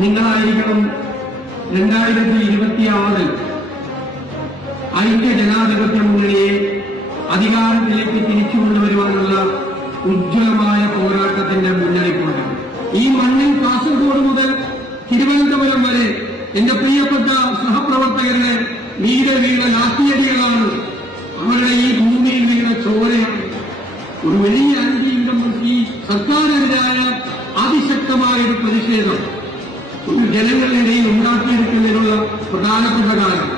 നിങ്ങളായിരിക്കണം 2026 ഐക്യ ജനാധിപത്യ മുന്നണിയെ അധികാരത്തിലേക്ക് തിരിച്ചുകൊണ്ടുവരുവാനുള്ള ഉജ്ജ്വലമായ പോരാട്ടത്തിന്റെ മുന്നണിപ്പോട്ട്. ഈ മണ്ണിൽ കാസർഗോഡ് മുതൽ തിരുവനന്തപുരം വരെ എന്റെ പ്രിയപ്പെട്ട സഹപ്രവർത്തകരുടെ വീട് വീണ ലാത്തിയടികളാണ്, അവരുടെ ഈ ഭൂമിയിൽ വീണ ചോരയാണ്. ഒരു വലിയ ഈ സർക്കാരിനെതിരായ അതിശക്തമായൊരു പ്രതിഷേധം ജനങ്ങളുടെ ഇടയിൽ ഉണ്ടാക്കിയെടുക്കുന്നതിനുള്ള പ്രധാനപ്പെട്ട കാരണം